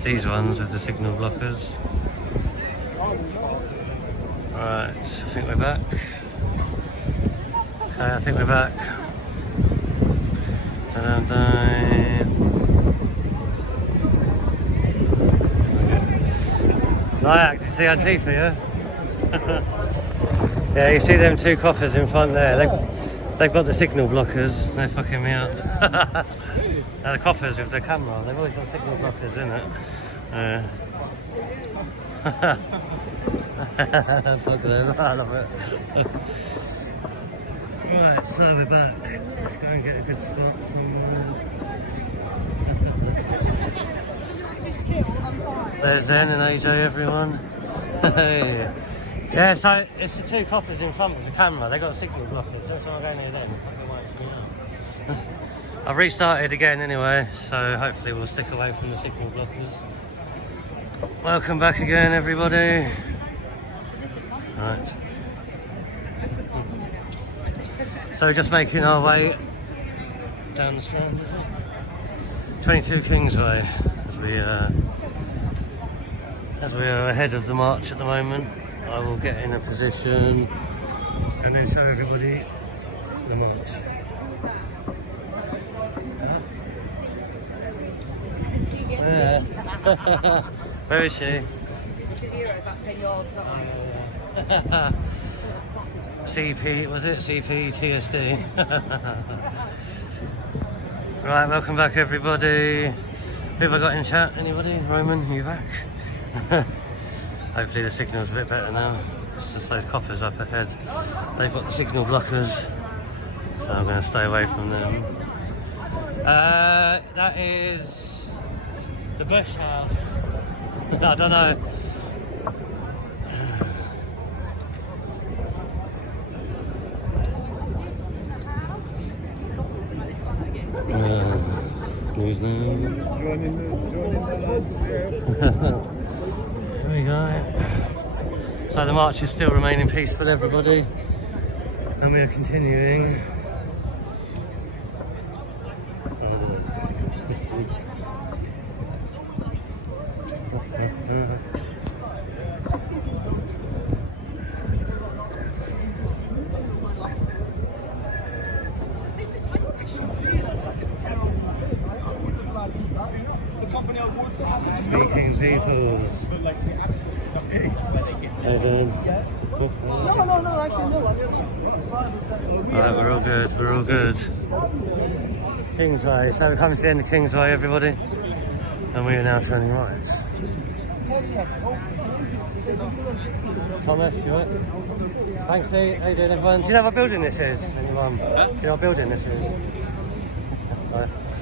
It's these ones with the signal blockers. Right, I think we're back. Okay, I think we're back. Like, you see Antifa, yeah? Yeah, you see them two coffers in front there. They've got the signal blockers. They're fucking me up. Now the coffers with the camera, they've always got signal blockers in it. Fuck them, I love it. Right, so we're back. Let's go and get a good spot somewhere. There's Zen and AJ, everyone. Hey. Yeah, so it's the two coffers in front of the camera. They got signal blockers, so I'm going near them. I've restarted again anyway, so hopefully we'll stick away from the signal blockers. Welcome back again, everybody. Right. So just making our way down the Strand, is it? 22 Kingsway, as we are ahead of the march at the moment. I will get in a position and then show everybody the march. Yeah. Where is she? CP, was it? CP TSD. Right, welcome back everybody. Who have I got in chat? Anybody? Roman, you back? Hopefully the signal's a bit better now. It's just those coffers up ahead. They've got the signal blockers, so I'm going to stay away from them. That is the Bush House. I don't know. There we go. So the march is still remaining peaceful, everybody, and we are continuing. Speaking peoples. How you doing? No, actually no. Alright, we're all good, we're all good. Kingsway, so we're coming to the end of Kingsway, everybody. And we are now turning right. Thomas, you right? Thanks, how you doing, everyone? Do you know what building this is? Anyone? Huh? Do you know what building this is?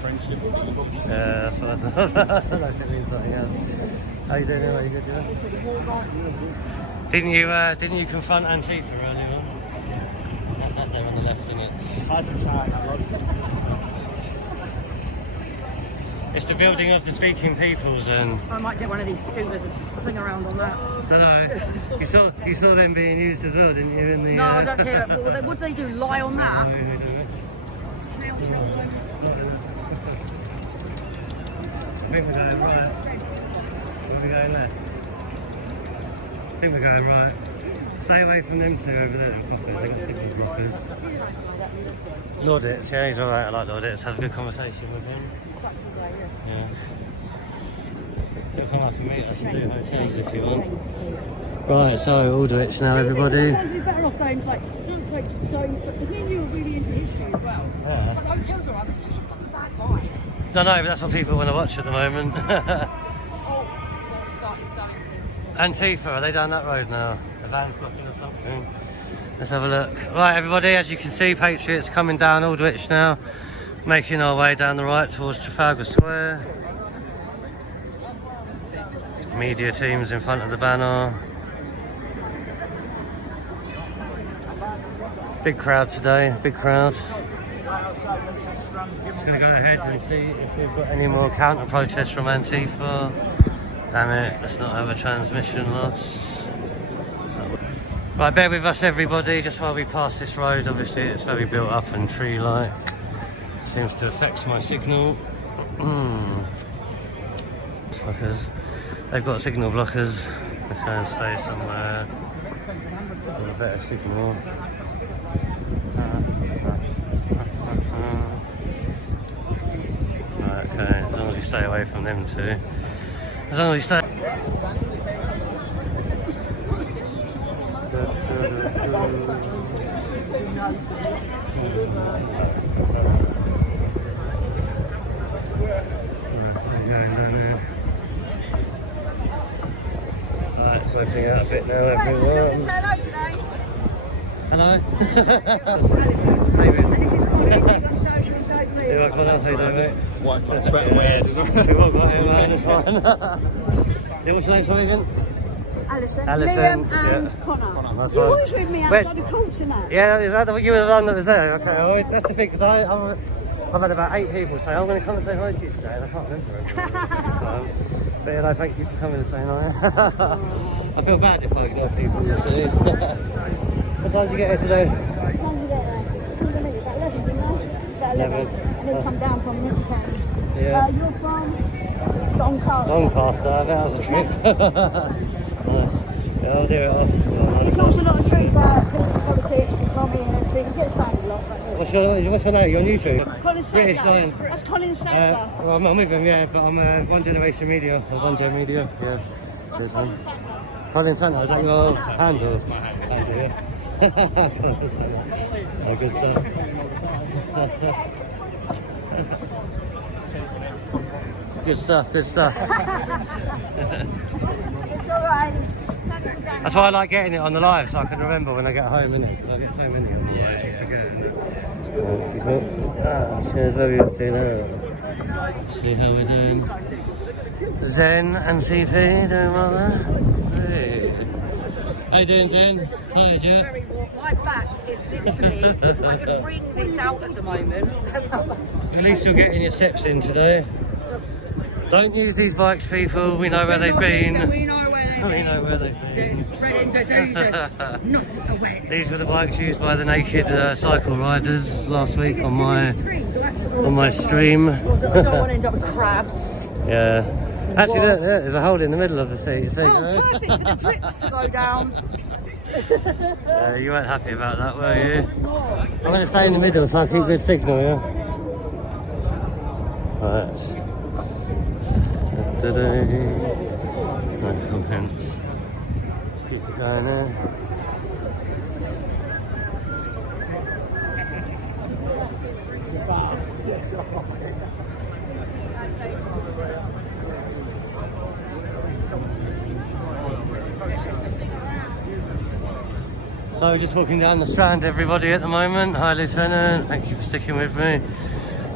Friendship. Yeah, that's what I thought. I don't know if it means something else. How you doing? Are you good? Yeah? Didn't you confront Antifa earlier on? That there on the left, isn't it? It's the building of the Speaking Peoples, and I might get one of these scooters and fling around on that. don't know. You saw them being used as well, didn't you? In the, No, I don't care. What do they do? Lie on that? Snail trails. I think we're going right. Or are we going left? I think we're going right. Stay away from them two over there. They've got signal blockers. Laudit, yeah, he's alright. I like Laudit. Let's have a good conversation with him. Yeah. He'll come up and meet us and do hotels if you want. Right, so Aldwych now, everybody. You're better off going like, going, because me and you were really into history as well. Yeah. But hotels are like, such a fucking bad vibe. No, but that's what people want to watch at the moment. Antifa, are they down that road now? The van's blocking or something. Let's have a look. Right, everybody, as you can see, Patriots coming down Aldwych now, making our way down the right towards Trafalgar Square. Media teams in front of the banner. Big crowd today, big crowd. Just going to go ahead and see if we've got any more counter protests from Antifa. Damn it, let's not have a transmission loss. Right, bear with us everybody, just while we pass this road. Obviously it's very built up and tree-like. Seems to affect my signal. fuckers. They've got signal blockers. Let's go and stay somewhere with a better signal. Right, okay, as long as you stay away from them two. As long as you stay... Right, so opening out a bit now, everyone. Hello. David. And this is Colin, on social media. You like Colin? How you doing, mate? White, sweat weird. We've all got him around this one. You what's your name, sorry, again? Alison. Alison, Liam yeah. and Connor. That's You're right. always with me outside the courts and that. Yeah, is that the you were the one that was there? Okay, that's the thing, because I've had about 8 people say, I'm going to come and say hi to you today, and I can't remember everyone. But yeah, no, thank you for coming and saying hi. I feel bad if I ignore people, you see. What time did you get here today? What time did you get there? About 11, didn't you? About 11. And then come down from Newcastle. Yeah. You're from Doncaster. Doncaster, that was a trip. Nice. Yeah, I'll do it off. He talks a lot of truth about politics and Tommy and everything. He gets banned a lot. What's your name? You're on YouTube? Colin British Sadler. Lion. That's Colin Sadler. Well, I'm with him, yeah, but I'm One Generation Media. One Gen Media, yeah. What's Colin Sadler? Colin Santa, is that your handle? Handle, yeah. Oh, good stuff. Good stuff, good stuff. It's alright. That's why I like getting it on the live, so I can remember when I get home, innit? Because I get so many of them, I actually forget. Cheers, what are we up to now? Let's see how we're doing. Zen and CP doing well there. Hey. How you doing, Zen? Tired yet? Very warm. My back is literally, I can wring this out at the moment. That's how much. At least you're getting your steps in today. Don't use these bikes, people. We know where they've been. We know where they've We been. know where they've been. They're spreading diseases, not awareness. These were the bikes used by the naked cycle riders last week on my stream. I don't want to end up with crabs. Yeah. Actually, there's a hole in the middle of the seat. So, Oh, perfect for the drips to go down. you weren't happy about that, were you? I'm going to stay in the middle so I keep good signal, yeah? Right. No comments. Keep it going there. So we're just walking down the Strand, everybody, at the moment. Hi, Lieutenant. Thank you for sticking with me.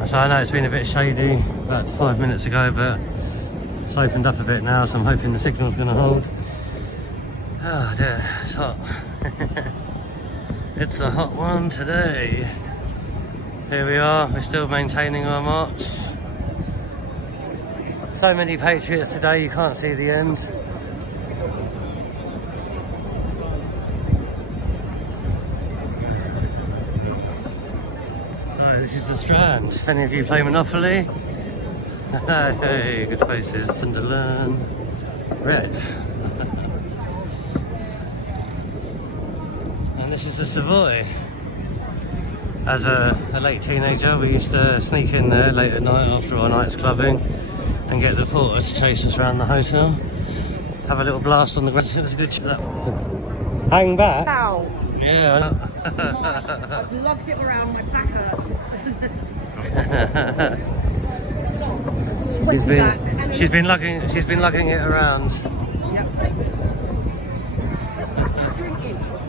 So I know it's been a bit shady about 5 minutes ago, but it's opened up a bit now, so I'm hoping the signal's going to hold. Oh dear, it's hot. It's a hot one today. Here we are, we're still maintaining our march. So many patriots today, you can't see the end. This is the Strand. If any of you play Monopoly, hey, good faces. Sunderland, red. And this is the Savoy. As a late teenager, we used to sneak in there late at night after our night's clubbing and get the porter to chase us around the hotel. Have a little blast on the ground. It was a good chat. Hang back. Ow. Yeah, I know. I've lugged it around, my back hurts. She's been lugging it around. Yep.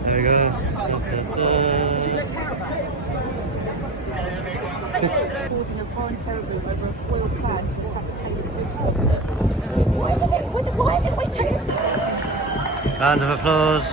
There we go. Why is it always taking us? Round of applause.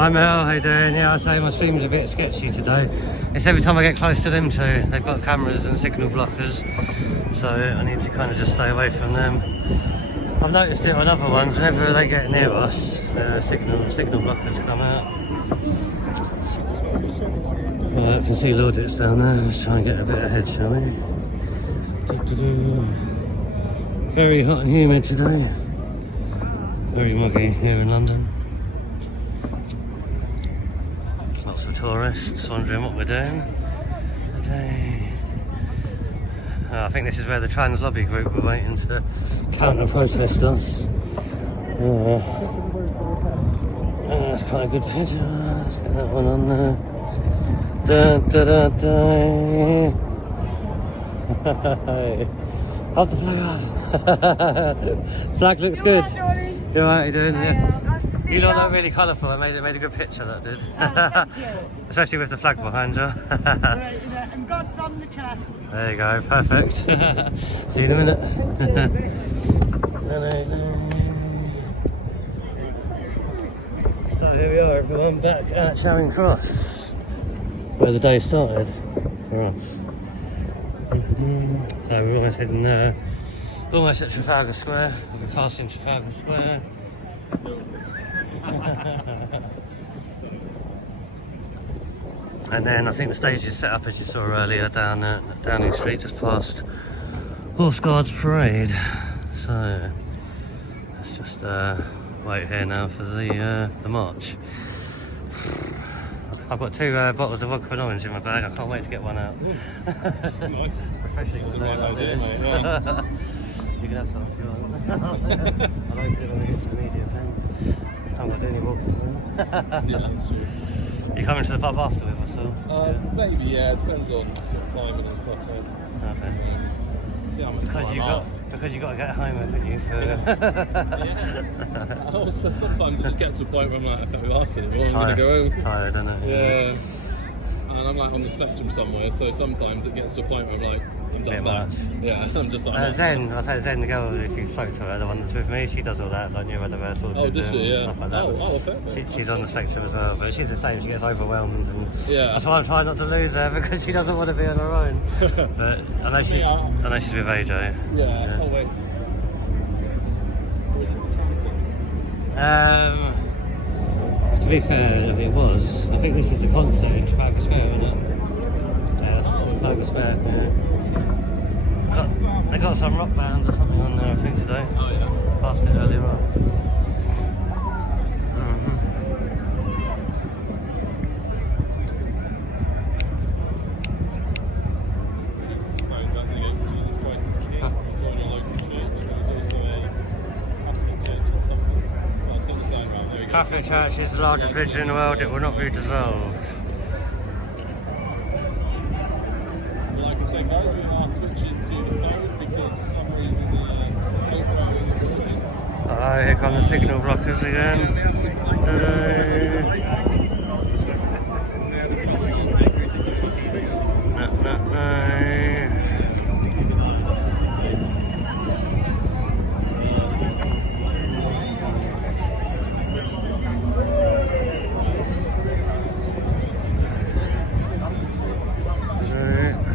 Hi Mel, how you doing? Yeah, I say my stream's a bit sketchy today. It's every time I get close to them two. They've got cameras and signal blockers, so I need to kind of just stay away from them. I've noticed it on other ones, whenever they get near us, signal blockers come out. Well, I can see Laudit's down there. Let's try and get a bit ahead, shall we? Very hot and humid today. Very muggy here in London. Lots of tourists wondering what we're doing today. I think this is where the trans lobby group were waiting to counter-protest us. That's quite a good picture. Let's get that one on there. Hold the flag up. Flag looks good. You alright, you doing? Yeah. You don't look really colourful. I made a good picture, that did. Thank you. Especially with the flag behind you. And God's on the chest. There you go, perfect. See you in a minute. So here we are, everyone, back at Charing Cross, where the day started for us. So we're almost heading there, almost at Trafalgar Square. We'll be passing Trafalgar Square. And then I think the stage is set up, as you saw earlier, down Downing Street, just past Horse Guards Parade. So let's just wait here now for the march. I've got 2 bottles of vodka and orange in my bag. I can't wait to get one out. Nice. Refreshing. Idea, mate. Yeah. You can have some if you want. I like it when I get to the media thing. I haven't got to do any walking. Yeah, that's true. You coming to the pub afterwards or so? Maybe, yeah. It depends on timing and stuff. Mate. Okay. See how much Because time you I got last. because you got to get home, haven't you? For Yeah. Also, sometimes I just get to a point where I'm like, I can't be asked anymore. I'm going to go home. Tired, isn't it? Yeah. And I'm like on the spectrum somewhere, so sometimes it gets to a point where I'm like, I'm done Bit that. much. Yeah, I'm just like. Zen, I say Zen, the girl, if you spoke to her, the one that's with me, she does all that, like new rehearsals Oh, does she? and Yeah. stuff like that. Perfect. She's on the spectrum as well, but she's the same, she gets overwhelmed, and Yeah. that's why I'm trying not to lose her, because she doesn't want to be on her own. But I know she's with AJ. Yeah. Oh wait. To be fair, it was. I think this is the concert in Trafalgar Square, isn't it? Yeah, that's Trafalgar Square, yeah. They got some rock band or something on there, I think, today. Oh yeah. Passed it earlier on. Catholic Church is the largest religion in the world, it will not be dissolved. Like I say, guys, we are switching to the phone because for some reason the GoPro isn't listening. Alright, here come the signal blockers again.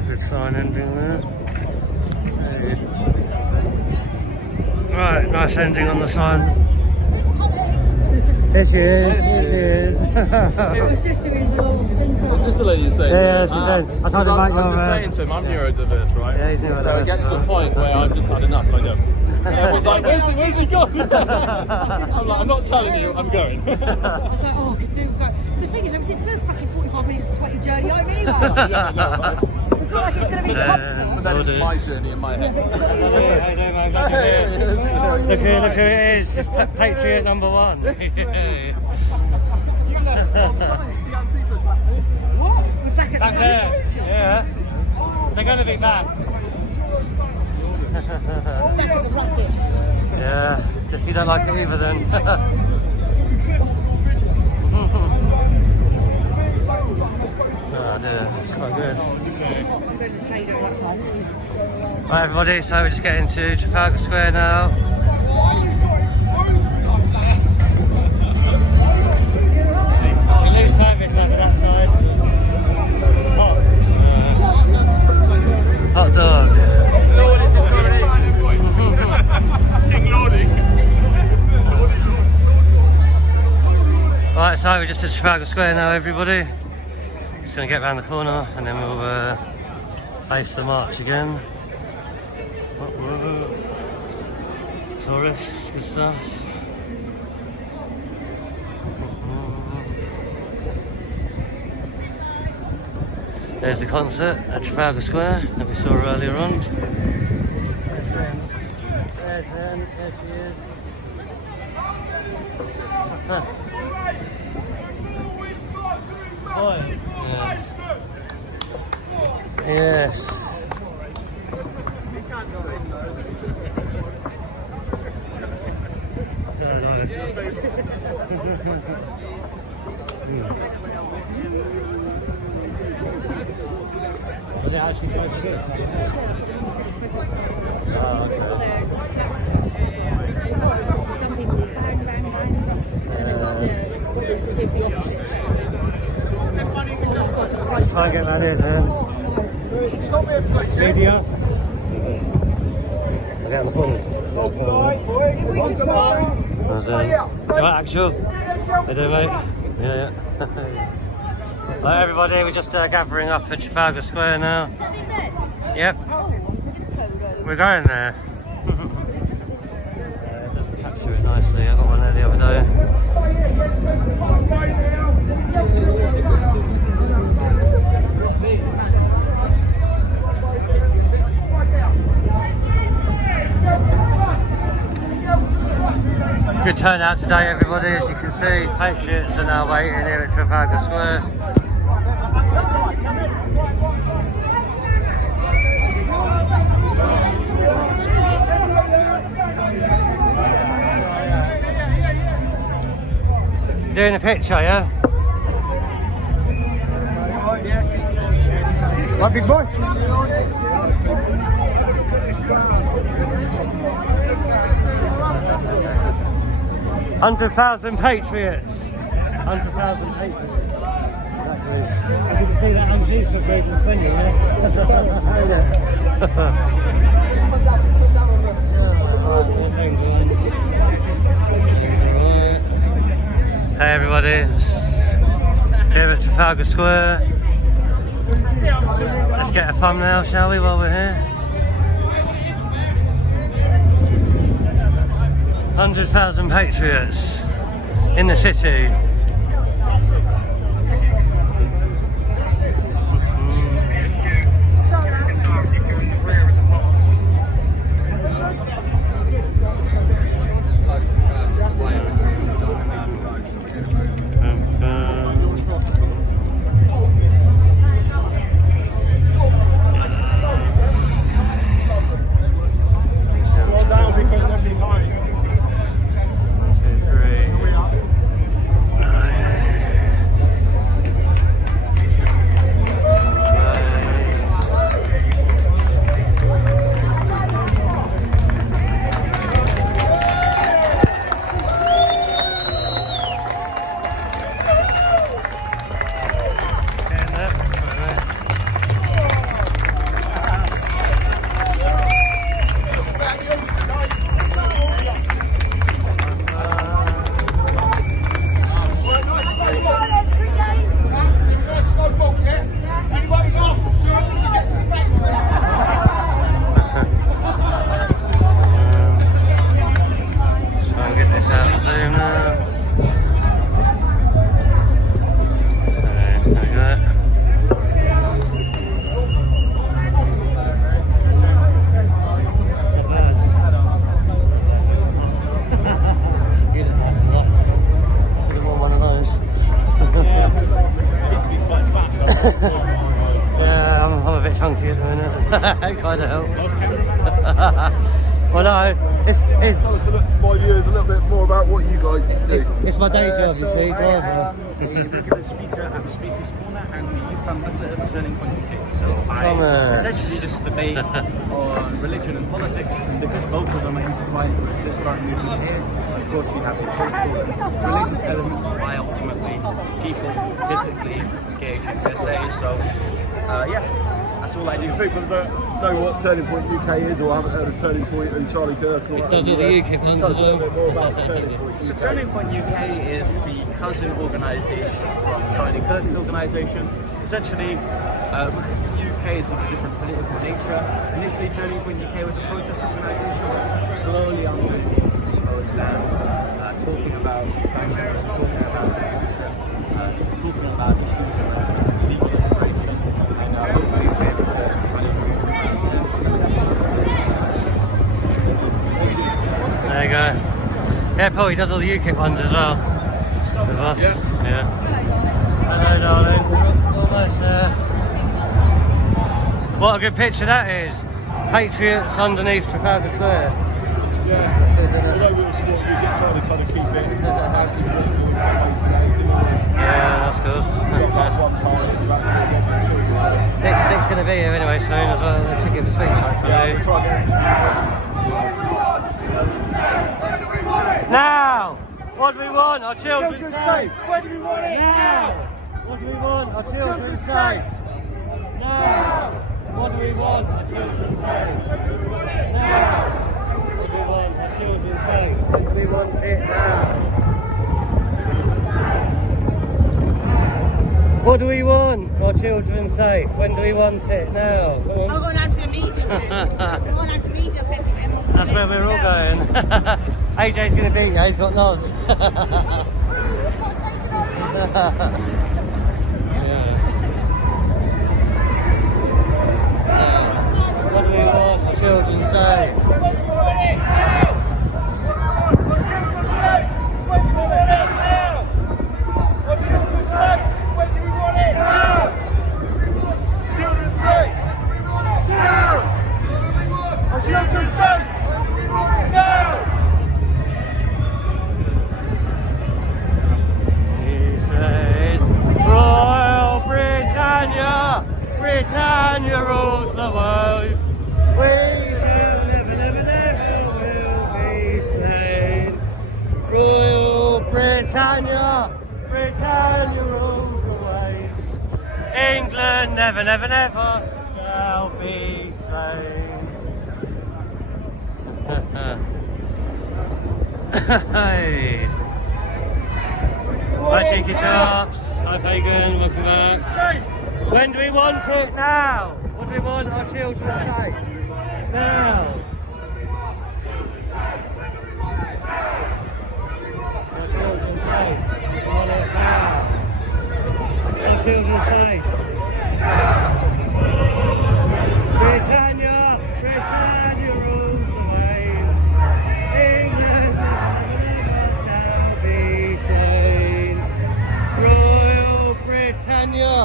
Good sign ending there. Right, nice ending on the sign. Here she is, here she is. It was just doing the little thing. Is this the lady you're saying? Yeah, she's in. I told him about your... I'm just saying to him, I'm neurodiverse, right? Yeah, he's neurodiverse. So it gets to a point where I've just had enough and I go. Everyone's like, where's he gone? I'm like, I'm not telling you, I'm going. I was like, oh, I could do go. The thing is, it's still a fucking 45 minute sweaty journey home anyway. Yeah, no, right? It's not like it's going to be comfortable. But then it's my journey in my head. Hey, how you doing, man? Glad you're here. Look who it is. It's Patriot number 1. What? We're back at Back the there. Yeah. They're going to be back. back at the rocket. Yeah. You don't like it either then. Oh dear, it's quite good. Right everybody, so we're just getting to Trafalgar Square now. service over that side. Hot dog. Right, so we're just at Trafalgar Square now, everybody. Just gonna get round the corner and then we'll face the march again. Tourists, good stuff. There's the concert at Trafalgar Square that we saw earlier on. There's there she is. Yeah. Yes. Was it actually supposed to be? Oh, okay. Some people bang, bang, bang, and then others will give the opposite. Try and get around here, then. Media. I'll get on the corner. Right, actual. How you doing, mate? Yeah. Right, everybody, we're just gathering up at Trafalgar Square now. Yep. We're going there. It doesn't capture it nicely. I got one there the other day. Good turnout today, everybody. As you can see, Patriots are now waiting here at Trafalgar Square. Doing a picture, yeah? What, big boy? 100,000 Patriots! 100,000 Patriots. Exactly. As you can see, that MG's for greater than 20, yeah? Hey everybody, here at Trafalgar Square. Let's get a thumbnail, shall we, while we're here? 100,000 Patriots in the city. Yeah, I'm a bit chunky at the minute. Kind of helps. Well, no, it's Tell us my viewers a little bit more about what you guys do. it's my day job, you So see. I driver. am a regular speaker at Speakers Corner and the Youth Ambassador for Turning Point UK. So I Thomas. essentially just debate on religion and politics, and because both of them are intertwined with this current movement here, of course we have the cultural and religious elements of why ultimately people typically engage in essays. So yeah, that's all I do. People that know what Turning Point UK is or haven't heard of Turning Point and Charlie Kirk. Or It does all the UKIP ones Tell as us a little well. bit more about Turning Point So UK. Turning Point UK is the cousin organisation from Charlie Kirk's organisation. Essentially, because the UK is of a different political nature, initially Turning Point UK was a protest organisation, slowly undertaking our stance, talking about talking about issues like legal immigration, and hopefully we're able to There you go. Yeah, Paul, he does all the UKIP ones as well. With us. Yeah. Hello, darling. Almost there. What a good picture that is. Patriots underneath Trafalgar Square. Yeah, although we're small, you get trying to kind of keep it anti-political in some ways today, do you know? Yeah, that's good. We've got that one part, it's about the children. So, Nick's going to be here anyway soon as well. They should give a speech hopefully. yeah, we'll try to get Now! What do we want? Our children safe! When do we want it? Now! What do we want? Our children safe! Now! What do we want? Our children safe! Now! What do we want? Our children safe! When do we want it? Now! What do we want? Our children safe! When do we want it? Now! Come on. I'm going out to the meeting. I'm going out to the meeting. That's where we're all going. AJ's going to beat you, he's got Noz. What do we want? Our children safe. Royal Britannia, Britannia rules the world. We shall never, never, never will be slain. Royal Britannia, Britannia rules the waves. England never, never, never shall be slain. Hey. Hi Cheeky Chops, hi Pagan, welcome back. When do we want it? Now! What do we want? Our children safe. Now! Our children safe. We want it now. Our children safe. Britannia, Britannia rules the waves. England never shall be slain. Royal Britannia,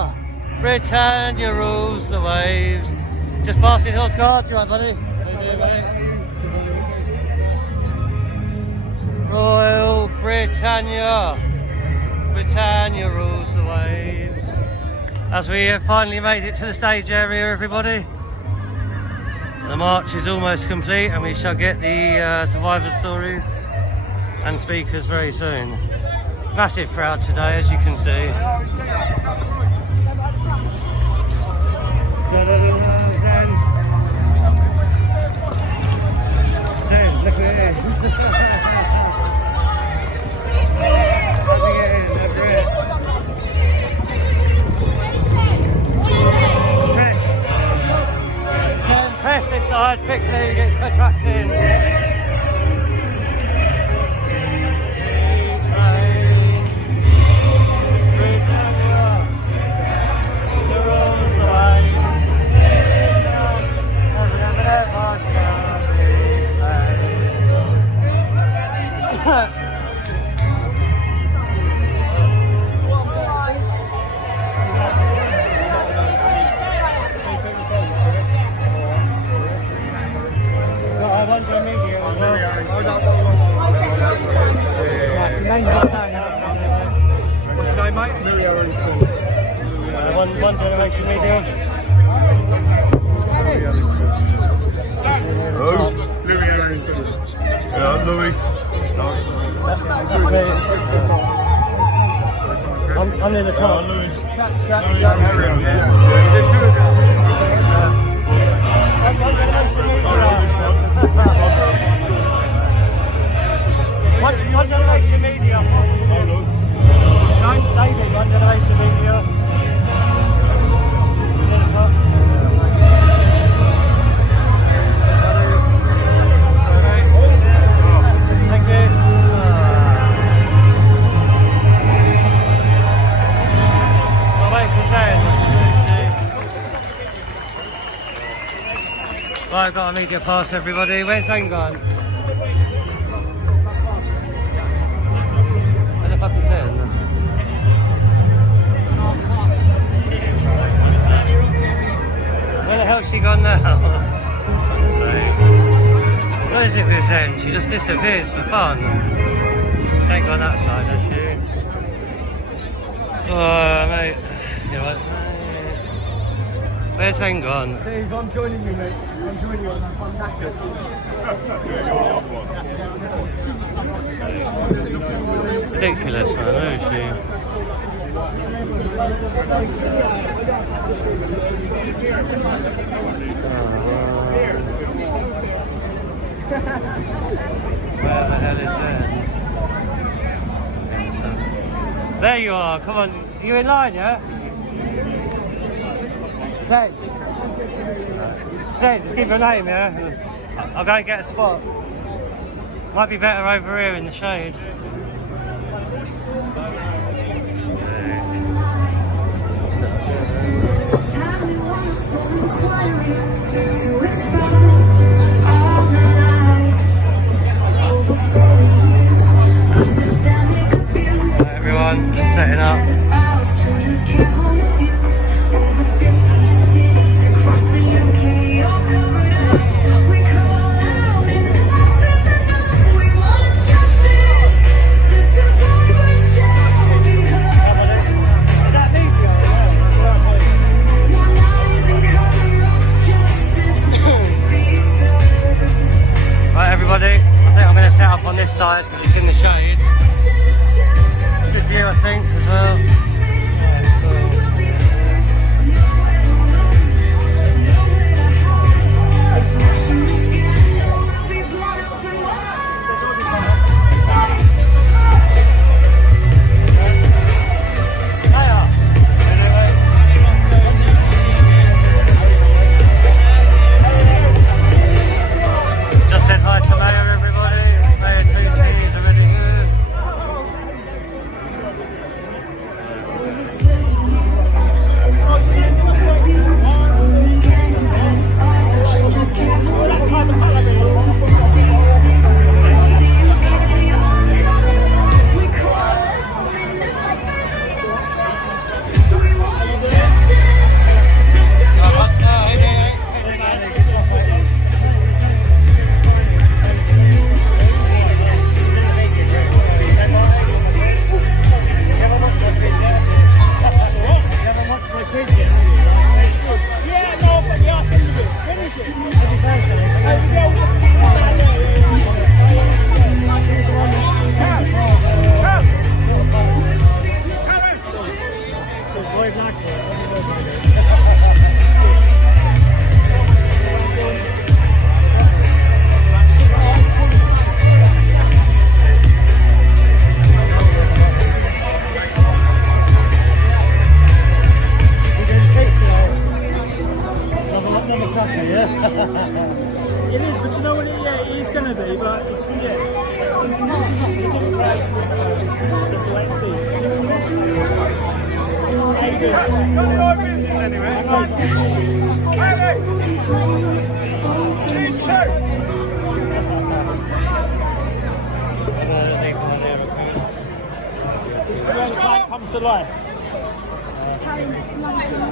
Britannia rules the waves. Just passing Hills Guards, you right, buddy? How you doing, mate? Royal Britannia, Britannia rules the waves. As we have finally made it to the stage area, everybody. The march is almost complete and we shall get the survivor stories and speakers very soon. Massive crowd today, as you can see. Zen, look at it. Press this side quickly, get tracked in. I wonder I'm near the top. Lewis. Lewis Area. The two of them. One Generation Media. David, One Generation Media. Thank you. Right, I've got a media pass, everybody. Where's Zane gone? Where the fuck is Zane? Where the hell's she gone now? What is it with Zen? She just disappears for fun. She ain't gone that side, has she? Oh, mate. You're right. Where's Zen gone? Dave, I'm joining you, mate. I'm joining you. I'm knackered. Ridiculous, man. Where is she? Where the hell is that? There you are. Come on. You in line, yeah? Zane, just give your name, yeah? I'll go and get a spot. Might be better over here in the shade. It's time we want a full inquiry to expose all the lies over 40 years of systemic abuse. Right, everyone, just setting up. Children's care home abuse over 50 cities across the UK, all covered up. We call out, enough is enough. We want justice. The survivors shall be heard. More lies and cover-ups, justice must be served. Right, everybody, I think I'm going to set up on this side because it's in the shade. Good view, I think, as well. Yeah, cool. Just said hi to Mayor, everybody. Mayor Tuesday is already here. It is, but you know what? Yeah, it is going to be, but it's comes to life.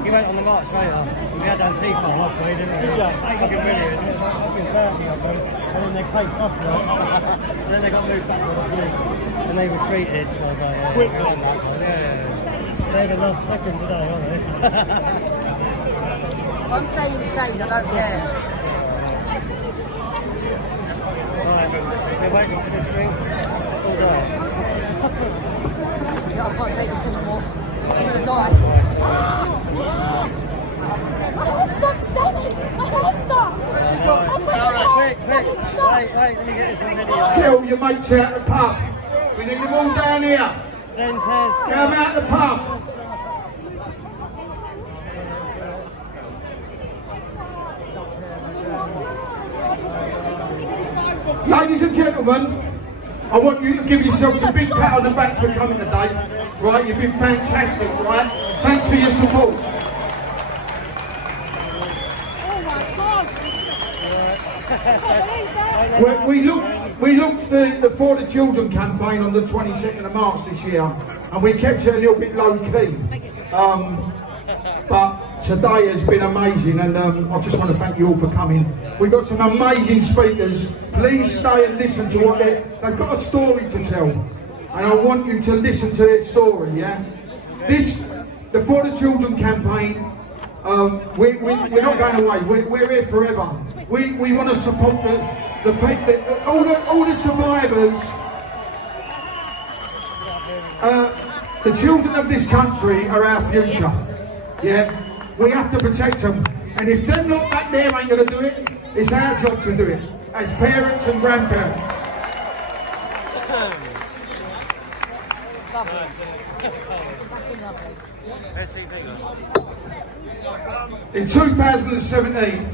He went on the march later. We had that tea for halfway, didn't we? Did ya? Fucking brilliant. Fucking 30 of them. And then they faced off and then they got moved back to the blue. And they retreated, so I was like, yeah, Quick. we're on that one. Yeah. They'd have lost second today, aren't they? I'm staying in the shade, I don't care. Right, they're waiting for this ring. All right. I can't take this anymore. gonna die. My hair stopped, David! My hair stopped! Quick, wait, let me get this on video. Get all your mates out the pub. We need them all down here. Get them out the pub. Ladies and gentlemen, I want you to give yourselves a big pat on the back for coming today. Right, you've been fantastic, right? Thanks for your support. We launched the For the Children campaign on the 22nd of March this year, and we kept it a little bit low key. But today has been amazing, and I just want to thank you all for coming. We've got some amazing speakers. Please stay and listen to what they've got a story to tell, and I want you to listen to their story. Yeah, the For the Children campaign. We're not going away. We're here forever. We want to support all the survivors. The children of this country are our future. Yeah, we have to protect them. And if they're not back there, ain't going to do it. It's our job to do it as parents and grandparents. In 2017,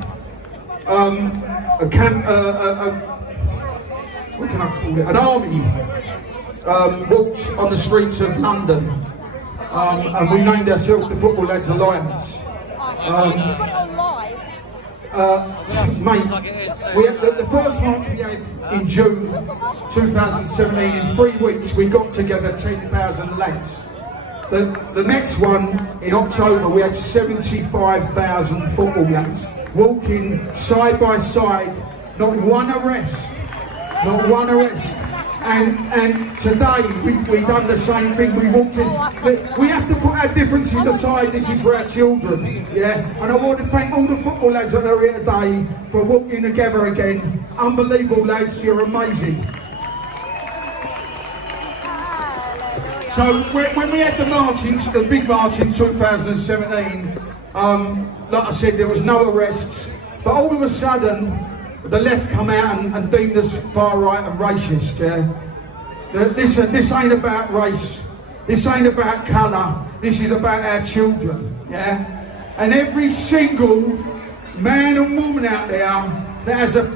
what can I call it? An army walked on the streets of London, and we named ourselves the Football Lads Alliance. Mate, the first march we had in June 2017, in 3 weeks we got together 10,000 lads. The next one in October we had 75,000 football lads walking side by side, not one arrest. And today we done the same thing. We walked in. We have to put our differences aside. This is for our children, yeah. And I want to thank all the football lads that are here today for walking together again. Unbelievable lads, you're amazing. So when we had the big march in 2017, like I said, there was no arrests, but all of a sudden the left come out and deemed us far right and racist. Yeah, this ain't about race. This ain't about colour. This is about our children. Yeah, and every single man and woman out there that has a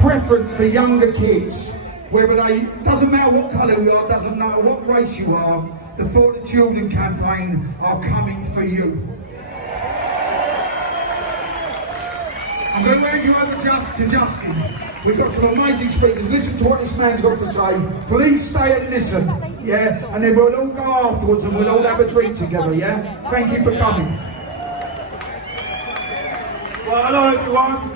preference for younger kids, whether doesn't matter what colour we are, doesn't matter what race you are, the For the Children campaign are coming for you. I'm going to hand you over to Justin. We've got some amazing speakers. Listen to what this man's got to say. Please stay and listen, yeah? And then we'll all go afterwards and we'll all have a drink together, yeah? Thank you for coming. Well, hello everyone.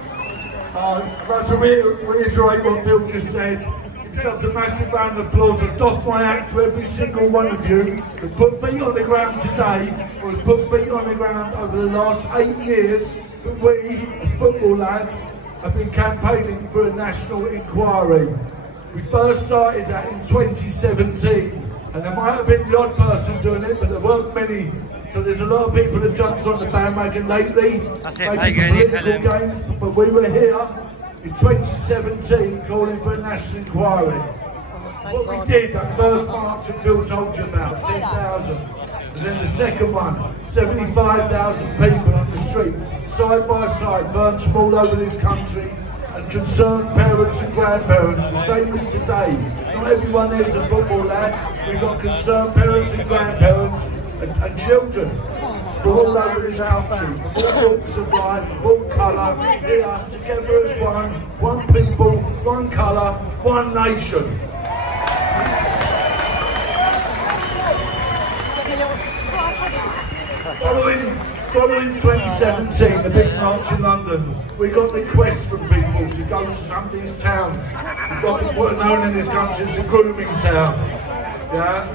I'd like to reiterate what Phil just said. It's such a massive round of applause. I doff my hat to every single one of you that put feet on the ground today, or has put feet on the ground over the last 8 years. But we, as football lads, have been campaigning for a national inquiry. We first started that in 2017, and there might have been the odd person doing it, but there weren't many. So there's a lot of people that jumped on the bandwagon lately, maybe for political gains, but we were here in 2017 calling for a national inquiry. What we did, that first march that Phil told you about, 10,000, and then the second one, 75,000 people on the streets, side by side, firms from all over this country, and concerned parents and grandparents, the same as today. Not everyone is a football lad. We've got concerned parents and grandparents and children from all over this country, from all walks of life, of all colour, here together as one people, one colour, one nation. Following 2017, the big march in London, we got requests from people to go to some of these towns. We've got what are known in this country as the grooming towns. Yeah,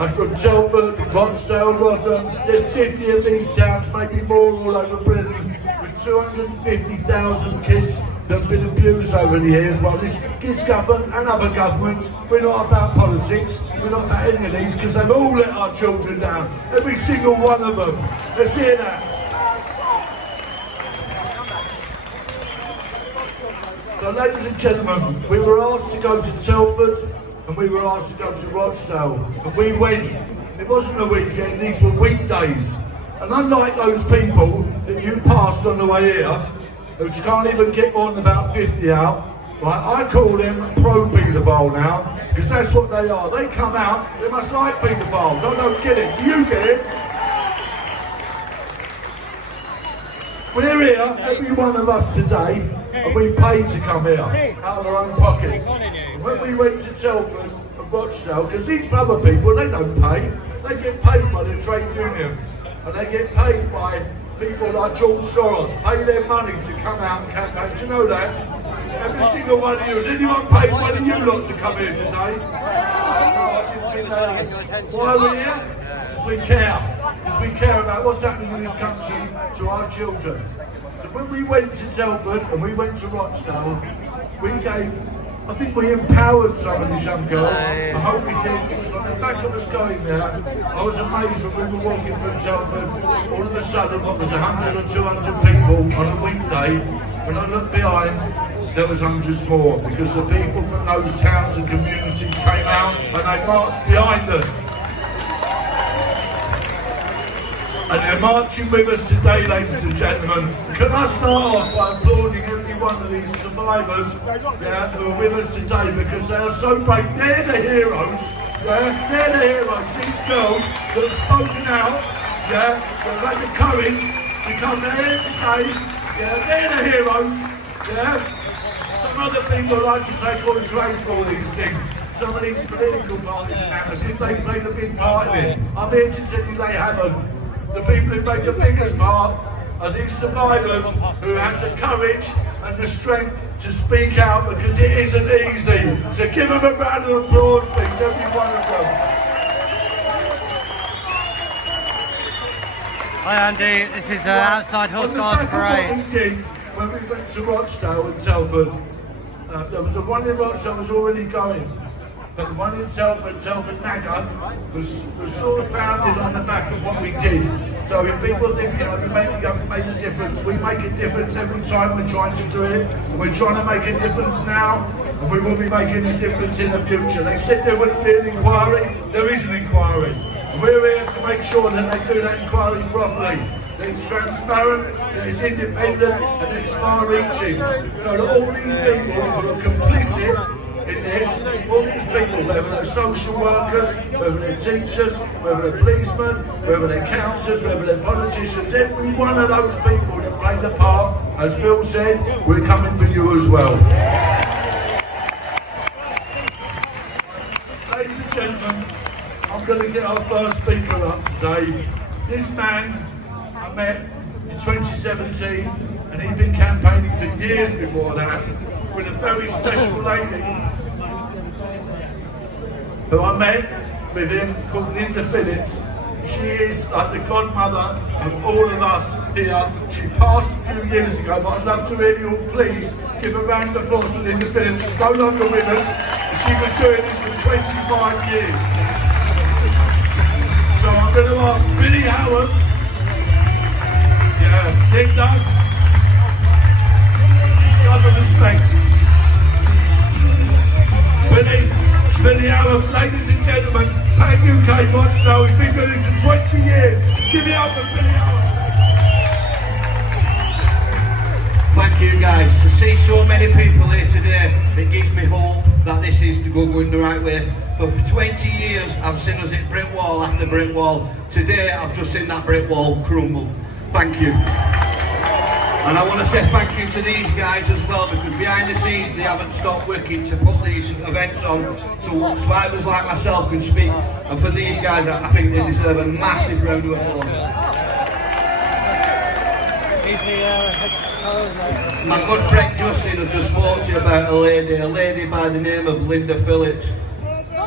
and from Telford, Rochdale, Rotherham, there's 50 of these towns, maybe more all over Britain, with 250,000 kids that have been abused over the years. Well, this government and other governments, we're not about politics, we're not about any of these, because they've all let our children down. Every single one of them. Let's hear that. So, ladies and gentlemen, we were asked to go to Telford and we were asked to go to Rochdale, and we went. It wasn't a weekend, these were weekdays. And unlike those people that you passed on the way here, who can't even get more than about 50 out, right, I call them pro-paedophile now, because that's what they are. They come out, they must like paedophiles. I don't get it. Do you get it? We're here, every one of us today, and we pay to come here, out of our own pockets. And when we went to Telford and Rochdale, because these other people, they don't pay. They get paid by the trade unions, and they get paid by people like George Soros, pay their money to come out and campaign. Do you know that? Every single one of you, has anyone paid one of you lot to come here today? No, I didn't think that. Why are we here? Because we care. Because we care about what's happening in this country to our children. So when we went to Telford and we went to Rochdale, I think we empowered some of these young girls. I hope we did, because on the back of us going there, I was amazed when we were walking through Telford, all of a sudden, what was 100 or 200 people on a weekday. When I looked behind, there was hundreds more, because the people from those towns and communities came out and they marched behind us. And they're marching with us today, ladies and gentlemen. Can I start off by applauding every one of these survivors who are with us today, because they are so brave. They're the heroes. They're the heroes. These girls that have spoken out, that have had the courage to come here today. They're the heroes. Some other people like to take all the credit for all these things. Some of these political parties and that, as if they played a big part in it. I'm here to tell you they haven't. The people who played the biggest part are these survivors who had the courage and the strength to speak out, because it isn't easy. So give them a round of applause, please, every one of them. Hi Andy, this is outside Horse Guards Parade. What we did when we went to Rochdale and Telford, the one in Rochdale was already going. But the one in Telford Naga, was sort of founded on the back of what we did. So if people think, we haven't made a difference, we make a difference every time we're trying to do it. And we're trying to make a difference now, and we will be making a difference in the future. They said there wouldn't be an inquiry, there is an inquiry. And we're here to make sure that they do that inquiry properly. That it's transparent, that it's independent, and that it's far-reaching. So that all these people who are complicit in this, all these people, whether they're social workers, whether they're teachers, whether they're policemen, whether they're councillors, whether they're politicians, every one of those people that play the part, as Phil said, we're coming for you as well. Ladies and gentlemen, I'm going to get our first speaker up today. This man I met in 2017, and he'd been campaigning for years before that, with a very special lady who I met with him, called Linda Phillips. She is like the godmother of all of us here. She passed a few years ago, but I'd love to hear you all please give a round of applause to Linda Phillips. She's no longer with us, and she was doing this for 25 years. So I'm going to ask Billy Howard, Linda, other respects. Billy Howard, ladies and gentlemen, Pan UK Rochdale, he's been doing this for 20 years. Give it up for Billy Howard. Thank you guys. To see so many people here today, it gives me hope that this is going the right way. For 20 years, I've seen us hit brick wall after brick wall. Today, I've just seen that brick wall crumble. Thank you. And I want to say thank you to these guys as well, because behind the scenes they haven't stopped working to put these events on so survivors like myself can speak. And for these guys, I think they deserve a massive round of applause. My good friend Justin has just spoken to you about a lady by the name of Linda Phillips.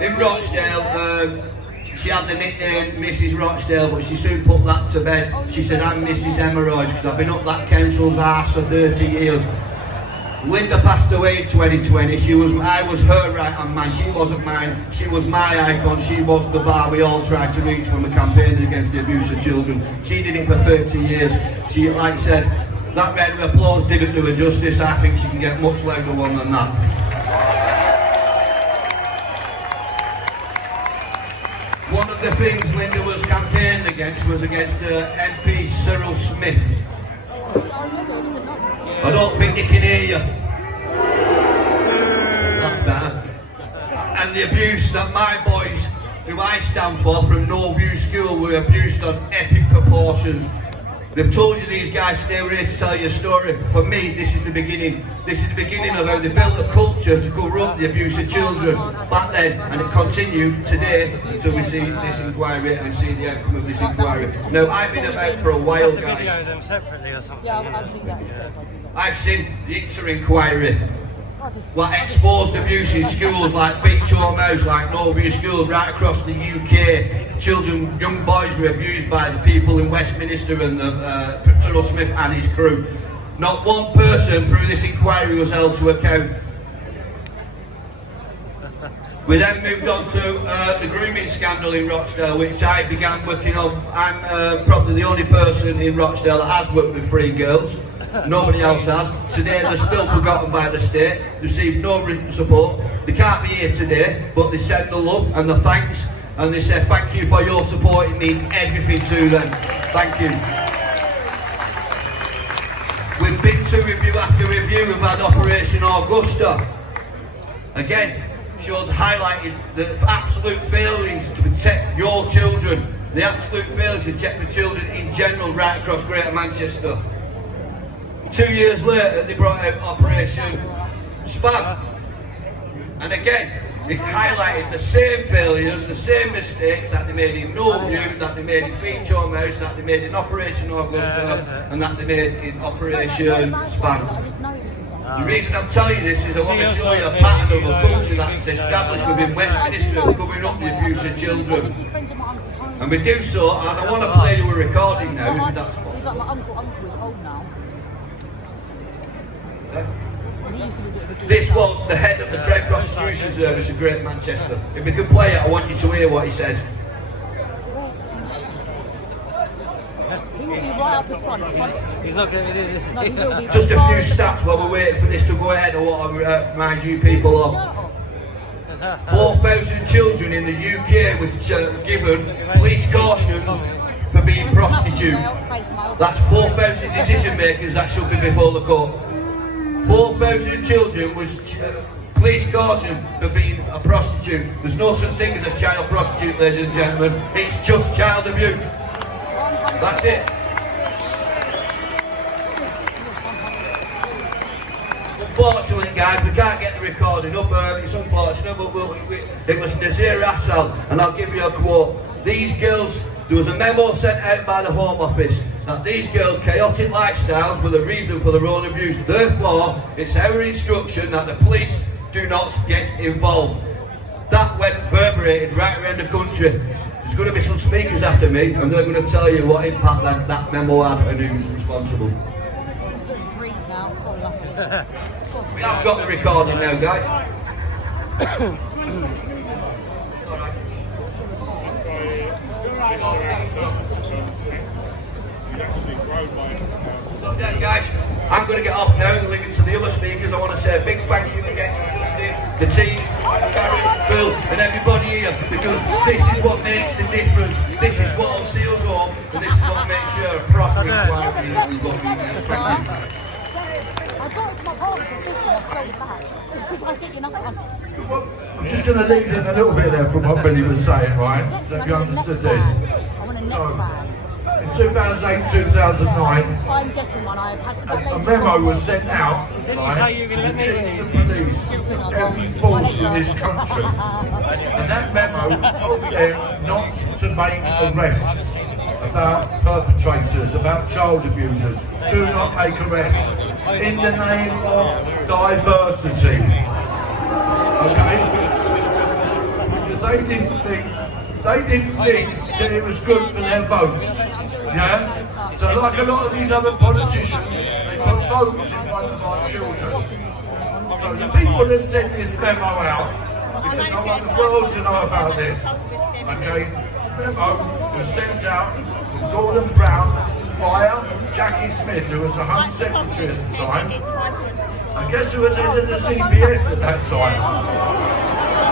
In Rochdale, she had the nickname Mrs. Rochdale, but she soon put that to bed. She said, I'm Mrs. Hemorrhoids, because I've been up that council's arse for 30 years. Linda passed away in 2020. I was her right-hand man. She wasn't mine. She was my icon. She was the bar we all tried to reach when we campaigned against the abuse of children. She did it for 30 years. She, like I said, that round of applause didn't do her justice. I think she can get much louder one than that. One of the things Linda was campaigning against was against MP Cyril Smith. I don't think they can hear you. That's better. And the abuse that my boys, who I stand for, from Norview School, were abused on epic proportions. They've told you, these guys today, we're here to tell you a story. For me, this is the beginning. This is the beginning of how they built a culture to cover up the abuse of children back then, and it continued today until we see this inquiry and see the outcome of this inquiry. Now, I've been about for a while, guys. Video them separately or something. Yeah, I'll do that. I've seen the ICTA inquiry, what exposed abuse in schools like Beach Mouse, like Norview School, right across the UK. Children, young boys were abused by the people in Westminster and Cyril Smith and his crew. Not one person through this inquiry was held to account. We then moved on to the grooming scandal in Rochdale, which I began working on. I'm probably the only person in Rochdale that has worked with 3 girls. Nobody else has. Today they're still forgotten by the state, received no written support. They can't be here today, but they send the love and the thanks, and they say thank you for your support. It means everything to them. Thank you. We've been to review after review. We've had Operation Augusta. Again, highlighted the absolute failings to protect your children, the absolute failings to protect the children in general right across Greater Manchester. 2 years later, they brought out Operation Spam. And again, it highlighted the same failures, the same mistakes that they made in Norview, that they made in Beach Mouse, that they made in Operation Augusta, and that they made in Operation Spam. The reason I'm telling you this is I want to show you a pattern of a culture that's established within Westminster of covering up the abuse of children. And we do so, and I want to play you a recording now, if that's possible. He's like my uncle is old now. This was the head of the Crown Prosecution Service of Greater Manchester. If we can play it, I want you to hear what he says. He will be right up the front. He's not getting it, is he? No, Just a few stats while we're waiting for this to go ahead, I want to remind you people of. 4,000 children in the UK were given police cautions for being prostitutes. That's 4,000 decision makers that should be before the court. 4,000 children was police caution for being a prostitute. There's no such thing as a child prostitute, ladies and gentlemen. It's just child abuse. That's it. Unfortunately, guys, we can't get the recording up. It's unfortunate, but it was Nazir Assal, and I'll give you a quote. These girls, there was a memo sent out by the Home Office that these girls' chaotic lifestyles were the reason for their own abuse. Therefore, it's our instruction that the police do not get involved. That went reverberated right around the country. There's going to be some speakers after me, and they're going to tell you what impact that memo had and who's responsible. We have got the recording now, guys. Look then, guys, I'm going to get off now and leave it to the other speakers. I want to say a big thank you again to the team, Gary, Phil and everybody here, because this is what makes the difference. This is what will see us home, and this is what makes sure a proper inquiry is what we need. Thank you. I got my heart for fishing, I slowed it back. I think enough one. Well, I'm just going to lead in a little bit there from what Billy was saying, right? So if you understood this. I want a neck bag. In 2008, 2009, I'm getting one. I've had a memo was sent out, right, to the chiefs of police of every force in this country. And that memo told them not to make arrests about perpetrators, about child abusers. Do not make arrests in the name of diversity. Okay? Because they didn't think that it was good for their votes. Yeah? So like a lot of these other politicians, they put votes in front of our children. So the people that sent this memo out, because I want the world to know about this, okay? The memo was sent out from Gordon Brown via Jackie Smith, who was the Home Secretary at the time. I guess who was head of the CBS at that time.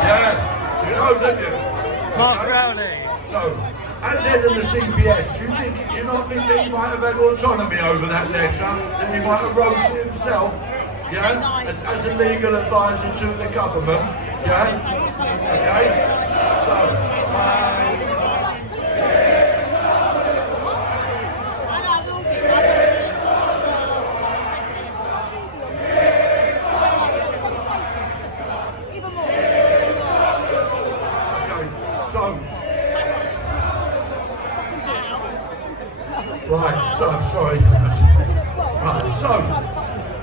Yeah, you know, don't you? Mark Rowley. So, as head of the CBS, do you not think that he might have had autonomy over that letter? That he might have wrote it himself, yeah? As a legal advisor to the government, yeah? Okay? So... Right, so, sorry. Right, so,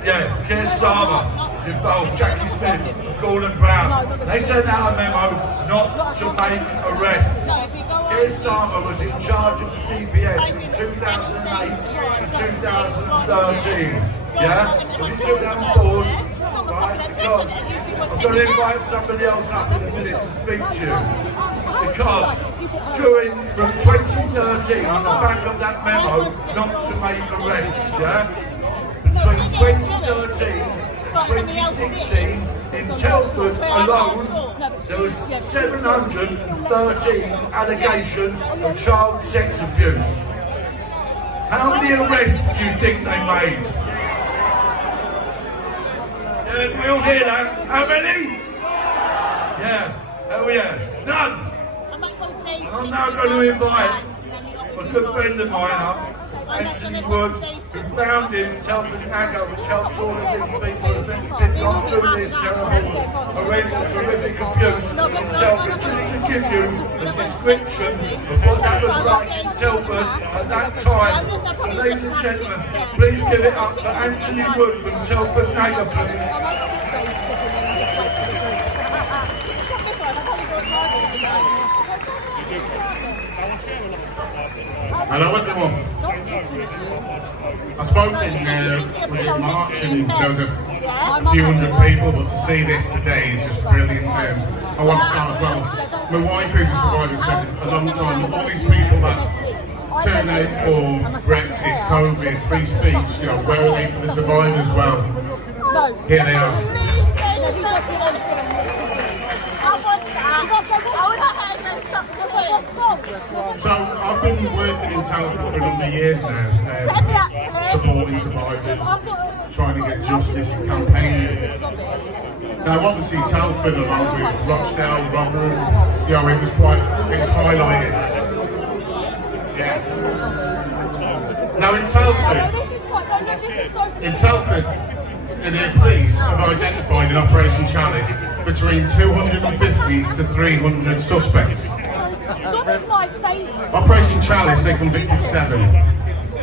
yeah, Keir Starmer is involved, Jackie Smith, Gordon Brown. They sent out a memo not to make arrests. Keir Starmer was in charge of the CBS from 2008 to 2013. Yeah? Have you took that on board? Right, because I'm going to invite somebody else up in a minute to speak to you. Because from 2013, on the back of that memo, not to make arrests, yeah? Between 2013 and 2016, in Telford alone, there was 713 allegations of child sex abuse. How many arrests do you think they made? Yeah, we all hear that. How many? Yeah, oh yeah, none. I'm now going to invite a good friend of mine up, Anthony Wood, who founded Telford NAGA, which helps all of these people who've been gone through this terrible, horrific abuse in Telford, just to give you a description of what that was like in Telford at that time. So ladies and gentlemen, please give it up for Anthony Wood from Telford NAGA, please. Hello everyone. I spoke in March and there was a few hundred people, but to see this today is just brilliant. I want to start as well. My wife, who's a survivor, said a long time, all these people that turn out for Brexit, COVID, free speech, you know, where are they for the survivors? Well, here they are. So I've been working in Telford for a number of years now, supporting survivors, trying to get justice and campaigning. Now obviously Telford, along with Rochdale, Rotherham, you know, it was highlighted. Yeah. Now in Telford, the police have identified in Operation Chalice between 250 to 300 suspects. Operation Chalice, they convicted 7.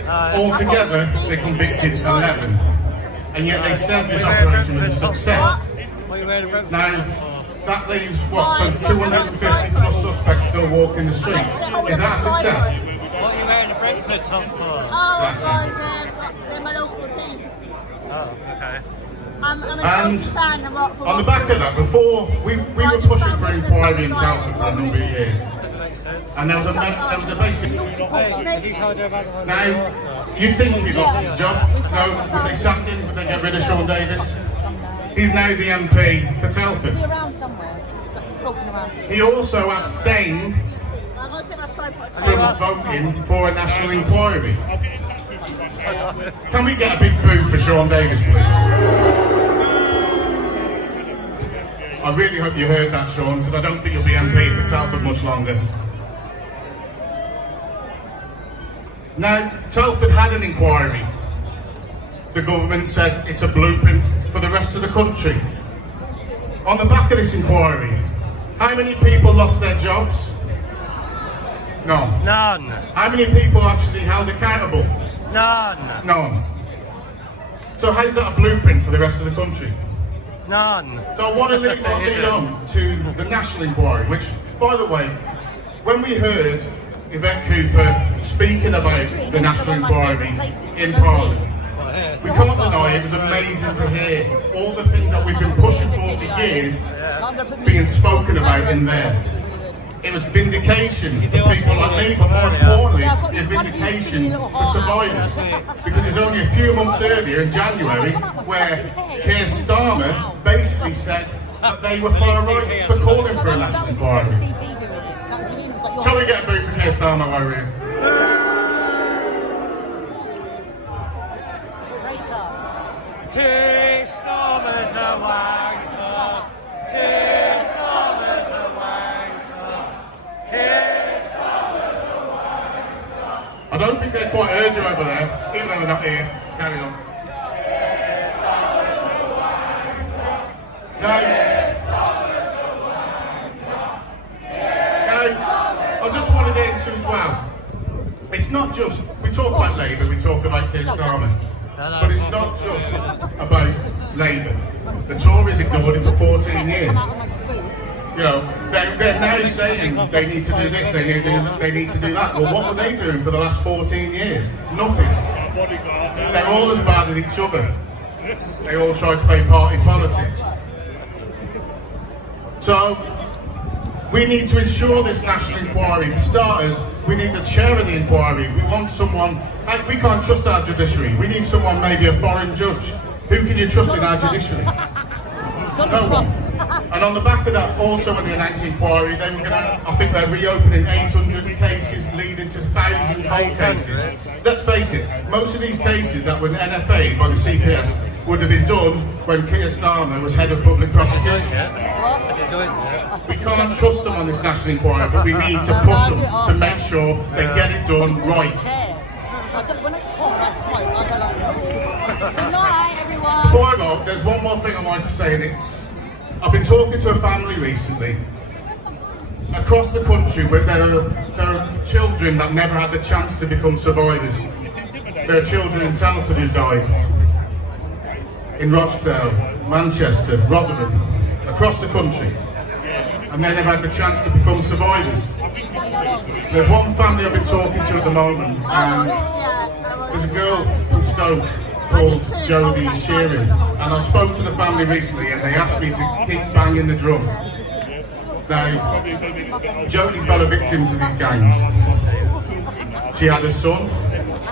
Altogether, they convicted 11. And yet they said this operation was a success. Now, that leaves, what, so 250 plus suspects still walking the streets. Is that a success? What are you wearing a Brentford top for? Oh, they're my local team. Oh, okay. I'm a and fan. on the back of that, before we were pushing for inquiry in Telford for a number of years, and there was a basic. Now, you think he lost his job? No, would they sack him? Would they get rid of Sean Davis? He's now the MP for Telford. He also abstained from voting for a national inquiry. Can we get a big boo for Sean Davis, please? I really hope you heard that, Sean, because I don't think you'll be MP for Telford much longer. Now, Telford had an inquiry. The government said it's a blueprint for the rest of the country. On the back of this inquiry, how many people lost their jobs? None. None. How many people actually held accountable? None. None. So how's that a blueprint for the rest of the country? None. So I want to lead on to the national inquiry, which, by the way, when we heard Yvette Cooper speaking about the National Inquiry in Parliament. We can't deny it was amazing to hear all the things that we've been pushing for years being spoken about in there. It was vindication for people like me, but more importantly, a vindication for survivors. Because it was only a few months earlier in January where Keir Starmer basically said that they were far right for calling for a national inquiry. Shall we get a boo for Keir Starmer while we're here? Keir Starmer's a wanker. Keir Starmer's a wanker. Keir Starmer's a wanker. I don't think they're quite urgent over there, even though they're not here. Let's carry on. I just want to get into as well. It's not just, we talk about Labour, we talk about Keir Starmer, but it's not just about Labour. The Tories ignored it for 14 years. You know, they're now saying they need to do this, they need to do that. Well, what were they doing for the last 14 years? Nothing. They're all as bad as each other. They all try to play party politics. So, we need to ensure this national inquiry. For starters, we need the chair of the inquiry. We want someone, we can't trust our judiciary. We need someone, maybe a foreign judge. Who can you trust in our judiciary? No one. And on the back of that, also when they announced the inquiry, they were going to, I think they're reopening 800 cases leading to 1,000 cold cases. Let's face it, most of these cases that were NFA'd by the CPS would have been done when Keir Starmer was head of public prosecution. We can't trust them on this national inquiry, but we need to push them to make sure they get it done right. Before I go, there's one more thing I wanted to say, and it's, I've been talking to a family recently across the country where there are children that never had the chance to become survivors. There are children in Telford who died, in Rochdale, Manchester, Rotherham, across the country, and they never had the chance to become survivors. There's one family I've been talking to at the moment, and there's a girl from Stoke called Jodie Shearing, and I spoke to the family recently and they asked me to keep banging the drum. Now, Jodie fell a victim to these gangs. She had a son,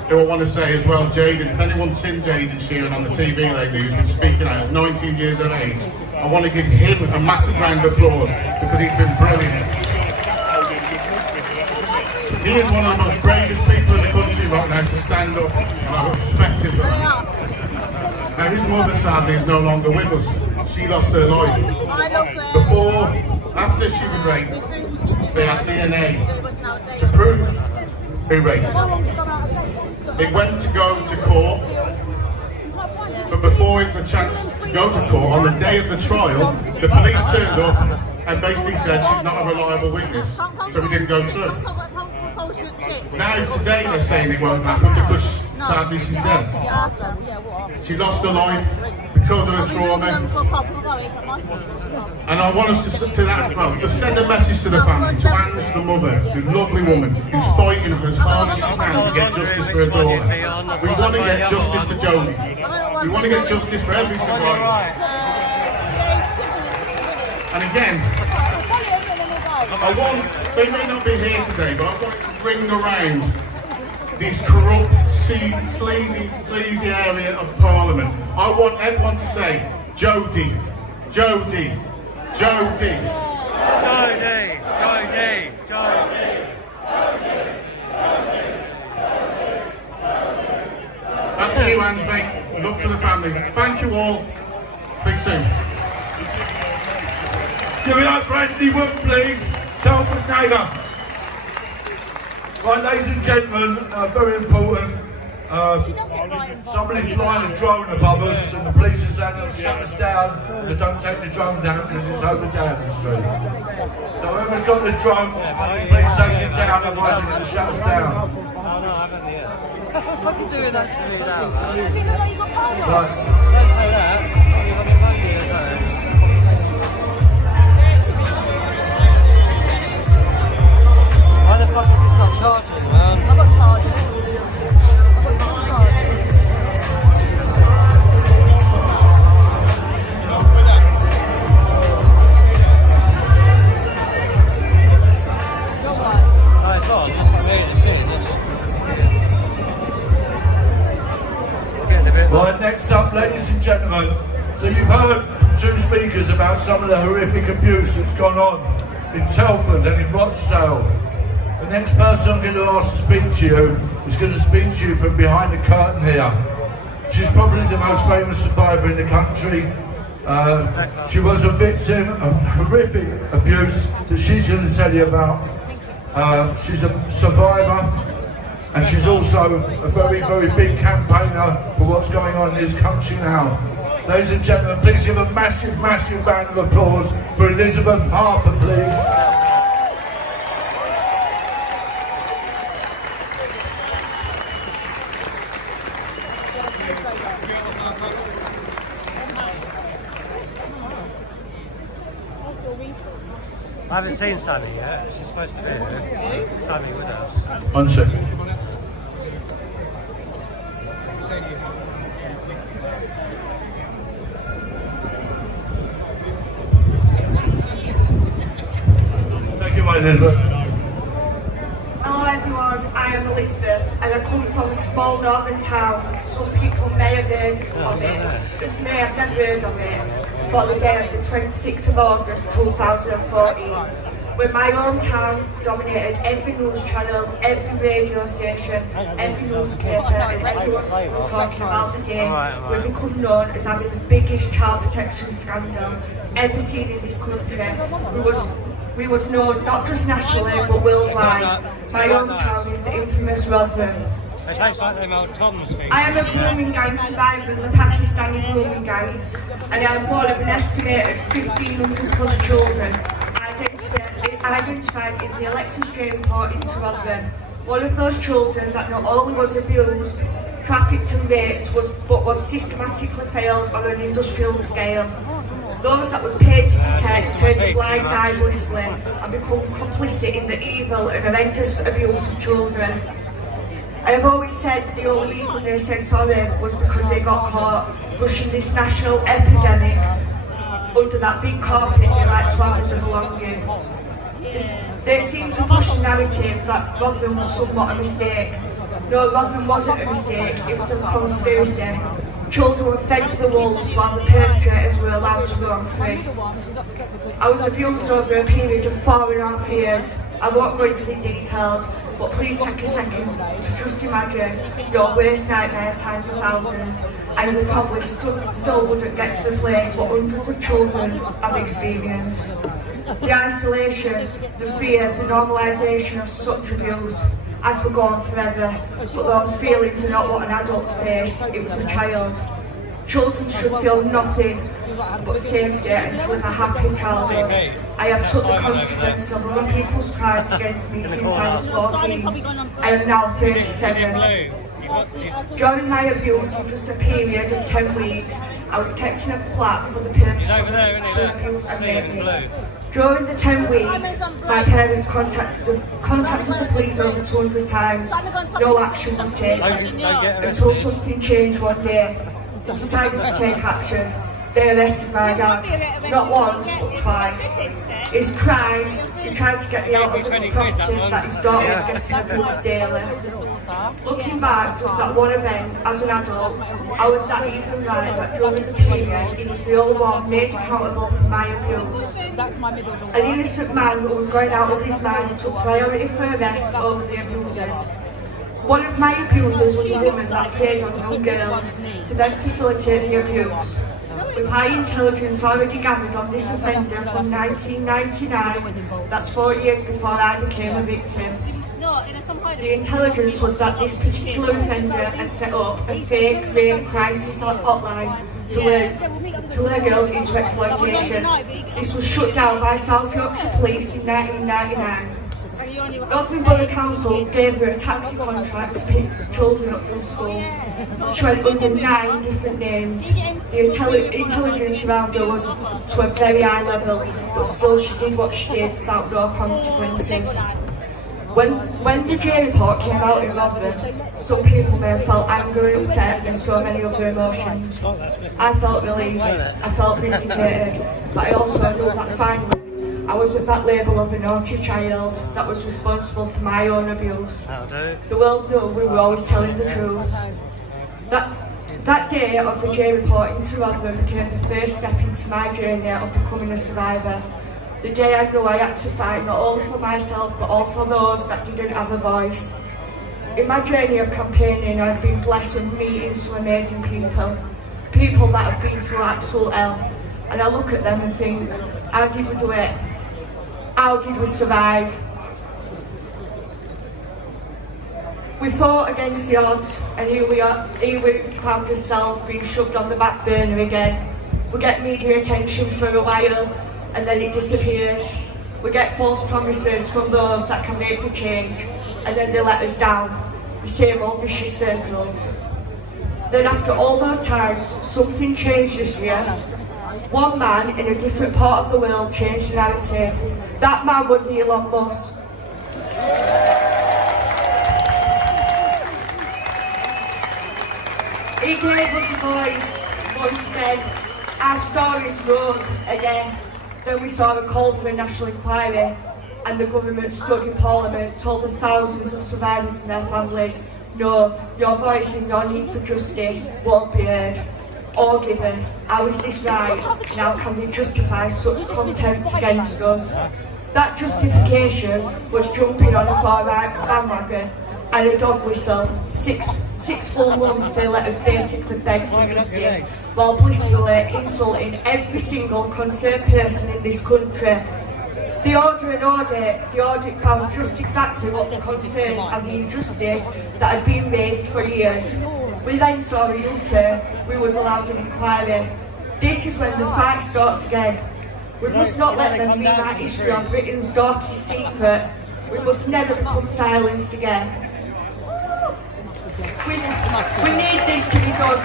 who I want to say as well, Jaden. If anyone's seen Jaden Shearing on the TV lately, who's been speaking out at 19 years of age, I want to give him a massive round of applause because he's been brilliant. He is one of the most bravest people in the country right now to stand up, and I respect him for that. Now his mother sadly is no longer with us. She lost her life. After she was raped, they had DNA to prove who raped her. It went to go to court, but before it had the chance to go to court, on the day of the trial, the police turned up and basically said she's not a reliable witness, so we didn't go through. Now today they're saying it won't happen because sadly she's dead. She lost her life because of her trauma, and I want us to send a message to the family, to Ange, the mother, the lovely woman who's fighting as hard as she can to get justice for her daughter. We want to get justice for Jodie. We want to get justice for every survivor. And again, they may not be here today, but I want to bring around this corrupt, sleazy area of Parliament. I want everyone to say, Jodie, Jodie, Jodie. Jodie, Jodie, Jodie, Jodie. That's to you, Ange, mate. Love to the family. Thank you all. Speak soon. Give it up, Bradley Wood, please. Telford neighbour. Right, ladies and gentlemen, very important. Somebody's flying a drone above us, and the police are saying they'll shut us down. They don't take the drone down because it's over down the street. So whoever's got the drone, please take it down, otherwise they're going to shut us down. What are you doing actually now, man? Right. Don't say that. Why the fuck is this not charged? gentlemen, so you've heard from two speakers about some of the horrific abuse that's gone on in Telford and in Rochdale. The next person I'm going to ask to speak to you is going to speak to you from behind the curtain here. She's probably the most famous survivor in the country. She was a victim of horrific abuse that she's going to tell you about. She's a survivor, and she's also a very, very big campaigner for what's going on in this country now. Ladies and gentlemen, please give a massive, massive round of applause for Elizabeth Harper, please. I haven't seen Sammy yet. She's supposed to be here. Sammy with us. 1 second. Thank you, Elizabeth. Hello everyone, I am Elizabeth and I come from a small northern town. Some people may have heard of it, may have never heard of it, for the day of the 26th of August 2014, when my hometown dominated every news channel, every radio station, every newspaper, and everyone was talking about the day. We become known as having the biggest child protection scandal ever seen in this country. We was known not just nationally but worldwide. My hometown is the infamous Rotherham. It tastes like them old Tom's things. I am a grooming gang survivor of the Pakistani grooming gangs, and I am one of an estimated 1,500 plus children identified in the Alexis J report into Rotherham. One of those children that not only was abused, trafficked and raped, but was systematically failed on an industrial scale. Those that was paid to protect turned a blind eye blissfully and become complicit in the evil and horrendous abuse of children. I have always said the only reason they said sorry was because they got caught pushing this national epidemic under that big carpet they like to have as a belonging. They seem to push the narrative that Rotherham was somewhat a mistake. No, Rotherham wasn't a mistake, it was a conspiracy. Children were fed to the wolves while the perpetrators were allowed to run free. I was abused over a period of 4.5 years. I won't go into the details, but please take a second to just imagine your worst nightmare times 1,000, and you probably still wouldn't get to the place what hundreds of children have experienced. The isolation, the fear, the normalisation of such abuse. I could go on forever, but those feelings are not what an adult faced, it was a child. Children should feel nothing but safety and to live a happy childhood. I have took the consequences of other people's crimes against me since I was 14. I am now 37. During my abuse, in just a period of 10 weeks, I was kept in a flat for the purpose of abuse and rape me. During the 10 weeks, my parents contacted the police over 200 times. No action was taken until something changed one day. They decided to take action. They arrested my dad, not once but twice. His crime, he tried to get me out of the property that his daughter was getting abused daily. Looking back, just at one event, as an adult, I was that even right that during the period, he was the only one made accountable for my abuse. An innocent man who was going out of his mind took priority for arrest over the abusers. One of my abusers was a woman that preyed on young girls to then facilitate the abuse. With high intelligence already gathered on this offender from 1999, that's 4 years before I became a victim. The intelligence was that this particular offender had set up a fake rape crisis hotline to lure girls into exploitation. This was shut down by South Yorkshire Police in 1999. Rotherham Borough Council gave her a taxi contract to pick children up from school. She went under 9 different names. The intelligence around her was to a very high level, but still she did what she did without no consequences. When the J report came out in Rotherham, some people may have felt anger and upset and so many other emotions. I felt relieved, I felt vindicated, but I also knew that finally I wasn't that label of a naughty child that was responsible for my own abuse. The world knew we were always telling the truth. That day of the J report into Rotherham became the first step into my journey of becoming a survivor. The day I knew I had to fight not only for myself but all for those that didn't have a voice. In my journey of campaigning, I've been blessed with meeting some amazing people. People that have been through absolute hell. And I look at them and think, how did we do it? How did we survive? We fought against the odds, and here we found ourselves being shoved on the back burner again. We get media attention for a while, and then it disappears. We get false promises from those that can make the change, and then they let us down. The same old vicious circles. Then after all those times, something changed this year. One man in a different part of the world changed the narrative. That man was Elon Musk. He gave us a voice, but instead our stories rose again. Then we saw a call for a national inquiry, and the government stood in Parliament, told the thousands of survivors and their families, no, your voice and your need for justice won't be heard or given. How is this right? Now can they justify such contempt against us? That justification was jumping on a far-right bandwagon and a dog whistle. Six full months they let us basically beg for justice, while blissfully insulting every single concerned person in this country. The audit found just exactly what the concerns and the injustice that had been raised for years. We then saw a U-turn. We was allowed an inquiry. This is when the fight starts again. We must not let them rewrite history on Britain's darkest secret. We must never become silenced again. We need this to be done.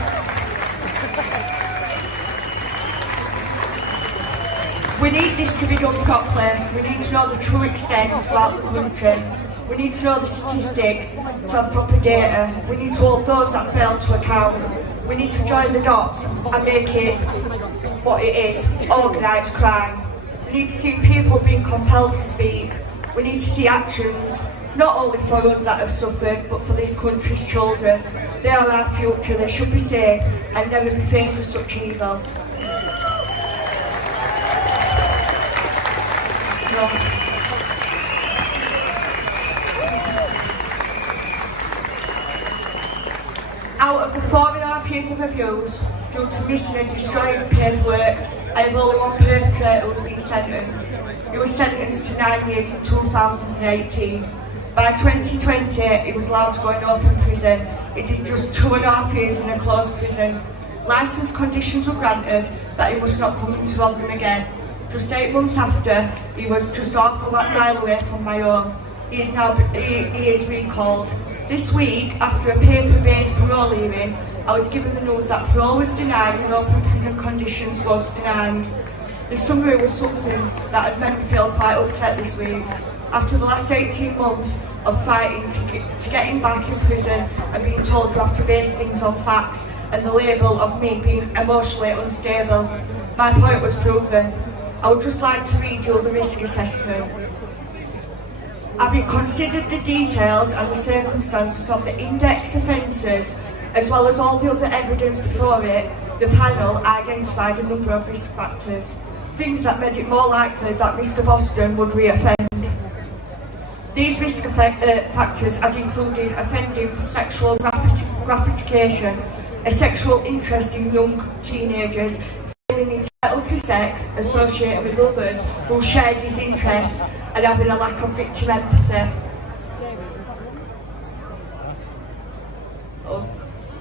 We need this to be done properly. We need to know the true extent throughout the country. We need to know the statistics, to have proper data. We need to hold those that fail to account. We need to join the dots and make it what it is, organised crime. We need to see people being compelled to speak. We need to see actions, not only for us that have suffered, but for this country's children. They are our future, they should be safe and never be faced with such evil. Out of the 4.5 years of abuse, due to missing and destroying paperwork, I have only one perpetrator who's been sentenced. He was sentenced to 9 years in 2018. By 2020, he was allowed to go in open prison. He did just 2.5 years in a closed prison. Licence conditions were granted that he must not come into Rotherham again. Just 8 months after, he was just half a mile away from my home. He is recalled. This week, after a paper-based parole hearing, I was given the news that parole was denied and open prison conditions was denied. The summary was something that has made me feel quite upset this week. After the last 18 months of fighting to get him back in prison and being told you have to base things on facts and the label of me being emotionally unstable, my point was proven. I would just like to read you the risk assessment. Having considered the details and the circumstances of the index offences, as well as all the other evidence before it, the panel identified a number of risk factors, things that made it more likely that Mr Boston would reoffend. These risk factors had included offending for sexual gratification, a sexual interest in young teenagers, feeling entitled to sex associated with others who shared his interests, and having a lack of victim empathy.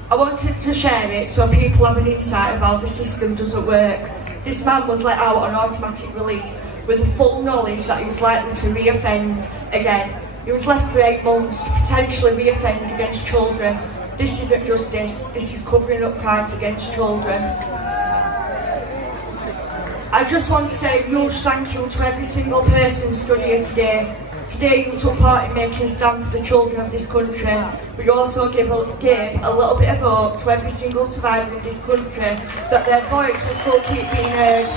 I wanted to share it so people have an insight of how the system doesn't work. This man was let out on automatic release with the full knowledge that he was likely to reoffend again. He was left for 8 months to potentially reoffend against children. This isn't justice, this is covering up crimes against children. I just want to say a huge thank you to every single person stood here today. Today you took part in making a stand for the children of this country. We also gave a little bit of hope to every single survivor in this country that their voice will still keep being heard.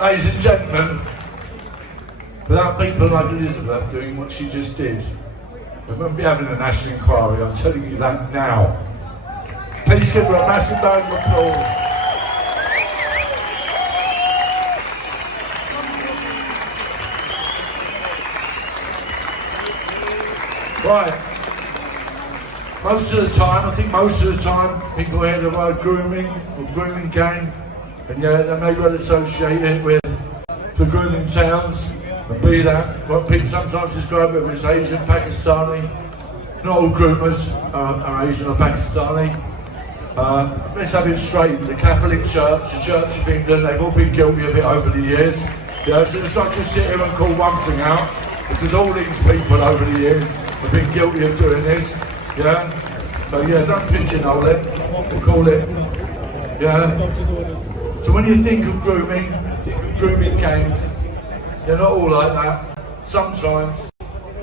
Ladies and gentlemen, without people like Elizabeth doing what she just did, we wouldn't be having a national inquiry, I'm telling you that now. Please give her a massive round of applause. Right. Most of the time, people hear the word grooming or grooming gang, and yeah, they may well associate it with the grooming towns, and be that what people sometimes describe whether it's Asian, Pakistani. Not all groomers are Asian or Pakistani. Let's have it straight. The Catholic Church, the Church of England, they've all been guilty of it over the years. Yeah, so let's not just sit here and call one thing out, because all these people over the years have been guilty of doing this. Yeah? So yeah, don't pigeonhole it, we'll call it. Yeah? So when you think of grooming, think of grooming gangs. They're not all like that. Sometimes